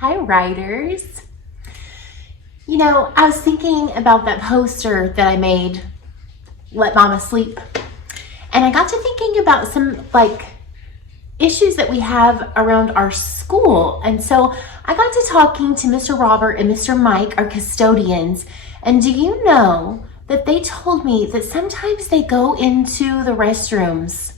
Hi, writers. You know, I was thinking about that poster that I made, Let Mama Sleep, and I got to thinking about some issues that we have around our school. And so I got to talking to Mr. Robert and Mr. Mike, our custodians. And do you know that they told me that sometimes they go into the restrooms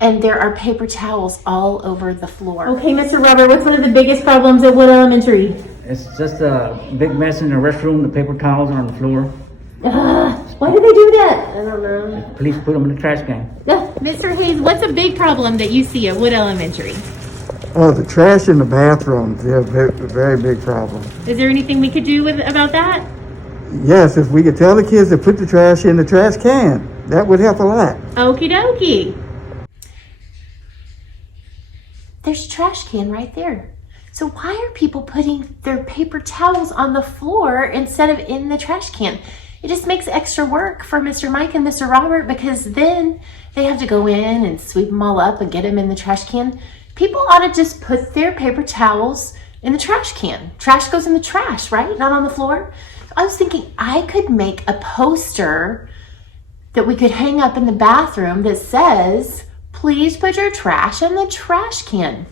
and there are paper towels all over the floor? Okay, Mr. Robert, what's one of the biggest problems at Wood Elementary? It's just a big mess in the restroom. The paper towels are on the floor. Why do they do that? I don't know. Police put them in the trash can. Mr. Hayes, what's a big problem that you see at Wood Elementary? Oh, the trash in the bathrooms, yeah, very big problem. Is there anything we could do about that? Yes, if we could tell the kids to put the trash in the trash can, that would help a lot. Okie dokie. There's a trash can right there. So why are people putting their paper towels on the floor instead of in the trash can? It just makes extra work for Mr. Mike and Mr. Robert because then they have to go in and sweep them all up and get them in the trash can. People ought to just put their paper towels in the trash can. Trash goes in the trash, right? Not on the floor. I was thinking I could make a poster that we could hang up in the bathroom that says, please put your trash in the trash can.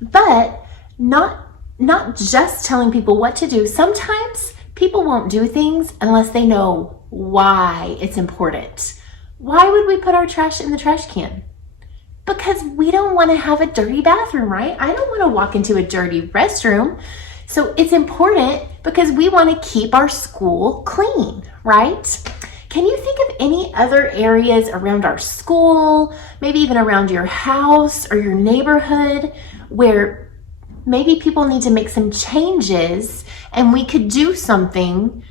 But not just telling people what to do. Sometimes people won't do things unless they know why it's important. Why would we put our trash in the trash can? Because we don't want to have a dirty bathroom, right? I don't want to walk into a dirty restroom. So it's important because we want to keep our school clean, right? Can you think of any other areas around our school, maybe even around your house or your neighborhood, where maybe people need to make some changes and we could do something,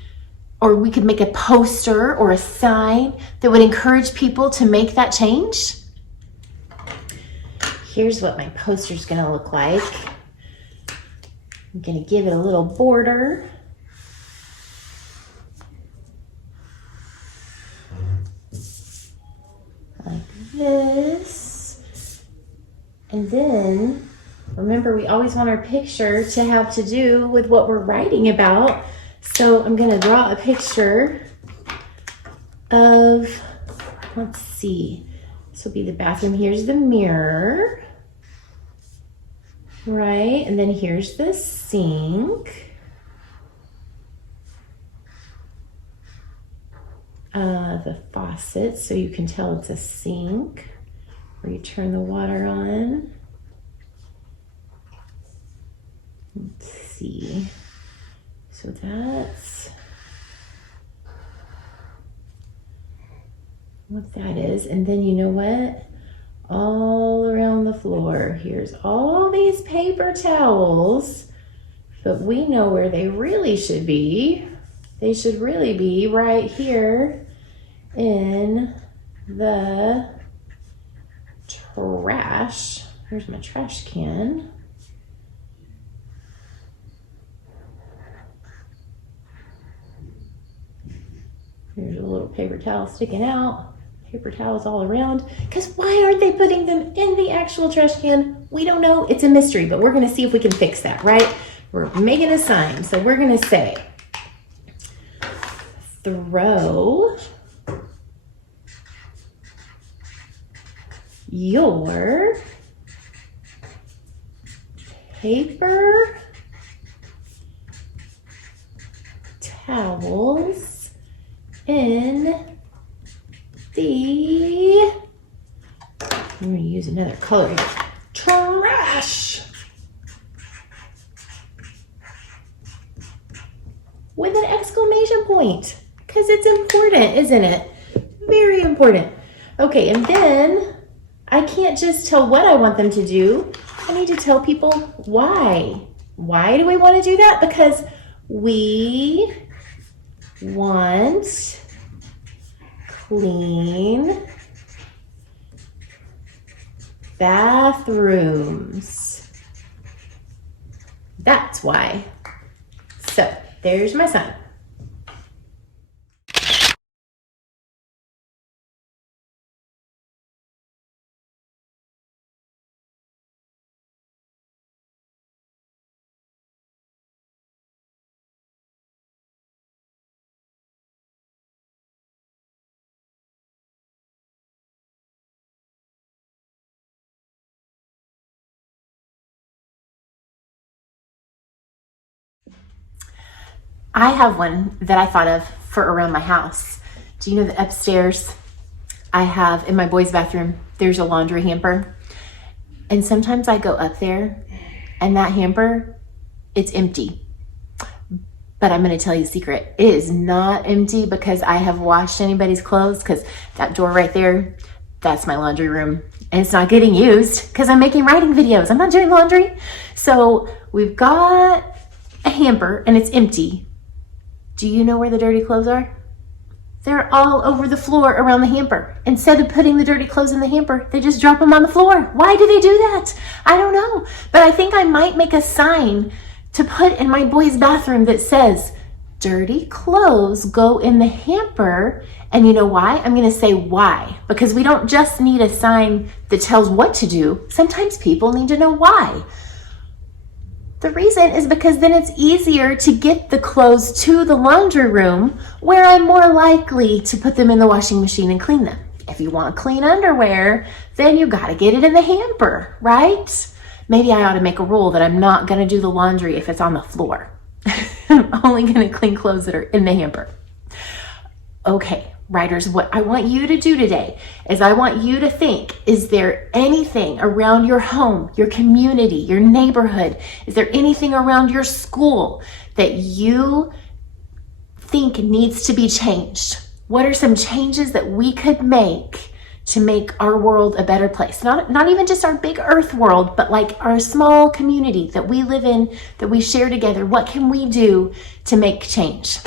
or we could make a poster or a sign that would encourage people to make that change? Here's what my poster's gonna look like. I'm gonna give it a little border. Like this. And then, remember, we always want our picture to have to do with what we're writing about. So I'm gonna draw a picture of, let's see, this will be the bathroom. Here's the mirror, right? And then here's the sink. The faucet, so you can tell it's a sink, where you turn the water on. Let's see. So that's what that is. And then you know what? All around the floor, here's all these paper towels, but we know where they really should be. They should really be right here in the trash. Here's my trash can. Here's a little paper towel sticking out. Paper towels all around. Because why aren't they putting them in the actual trash can? We don't know. It's a mystery, but we're going to see if we can fix that, right? We're making a sign. So we're going to say, throw your paper towels in the, I'm going to use another color here, trash, with an exclamation point, because it's important, isn't it? Very important. Okay, and then I can't just tell what I want them to do. I need to tell people why. Why do we want to do that? Because we want clean bathrooms. That's why. So there's my sign. I have one that I thought of for around my house. Do you know that upstairs I have, in my boys' bathroom, there's a laundry hamper. And sometimes I go up there and that hamper, it's empty. But I'm gonna tell you a secret. It is not empty because I have washed anybody's clothes, because that door right there, that's my laundry room. And it's not getting used because I'm making writing videos. I'm not doing laundry. So we've got a hamper and it's empty. Do you know where the dirty clothes are? They're all over the floor around the hamper. Instead of putting the dirty clothes in the hamper, they just drop them on the floor. Why do they do that? I don't know. But I think I might make a sign to put in my boys' bathroom that says, dirty clothes go in the hamper. And you know why? I'm gonna say why. Because we don't just need a sign that tells what to do. Sometimes people need to know why. The reason is because then it's easier to get the clothes to the laundry room, where I'm more likely to put them in the washing machine and clean them. If you want clean underwear, then you gotta get it in the hamper, right? Maybe I ought to make a rule that I'm not gonna do the laundry if it's on the floor. I'm only gonna clean clothes that are in the hamper. Okay, writers, what I want you to do today is I want you to think, is there anything around your home, your community, your neighborhood? Is there anything around your school that you think needs to be changed? What are some changes that we could make to make our world a better place? Not even just our big earth world, but like our small community that we live in, that we share together. What can we do to make change?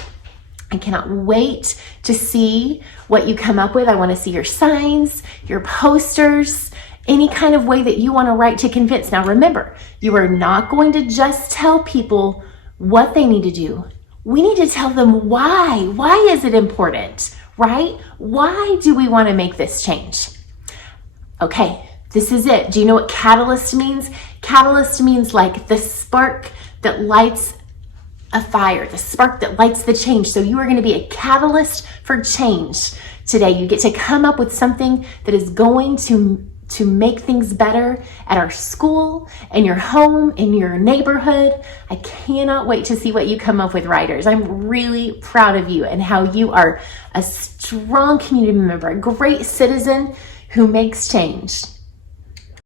I cannot wait to see what you come up with. I want to see your signs, your posters, any kind of way that you want to write to convince. Now remember, you are not going to just tell people what they need to do. We need to tell them why. Why is it important, right? Why do we want to make this change? Okay, this is it. Do you know what catalyst means? Catalyst means like the spark that lights a fire, the spark that lights the change. So you are going to be a catalyst for change today. You get to come up with something that is going to make things better at our school, in your home, in your neighborhood. I cannot wait to see what you come up with, writers. I'm really proud of you and how you are a strong community member, a great citizen who makes change.